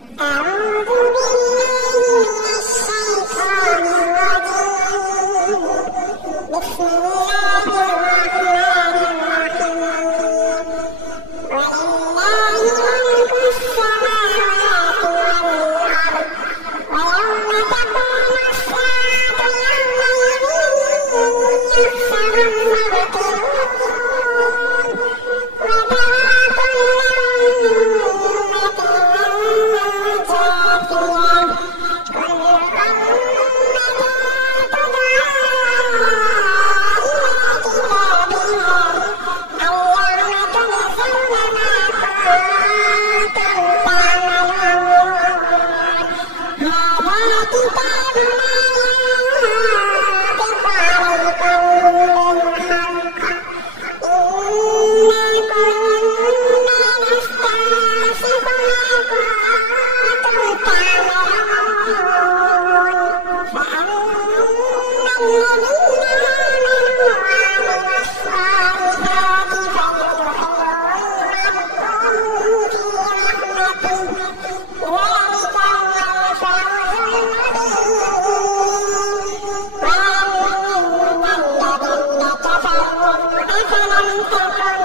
أعوذ بالله من الشيطان الرجيم. بسم الله الرحمن الرحيم. ولله ملك السماوات والأرض ويوم تقوم الساعة يومئذ يخسر المبطلون وترى كل أمة جاثية كل أمة تدعى إلى كتابها اليوم تجزون ما كنتم تعملون. هذا كتابنا ينطق عليكم بالحق إنا كنا نستنسخ ما كنتم تعملون. فأما الذين آمنوا وعملوا الصالحات فيدخلهم في رحمته ذلك هو الفوز المبين. وأما الذين كفروا أفلم تكن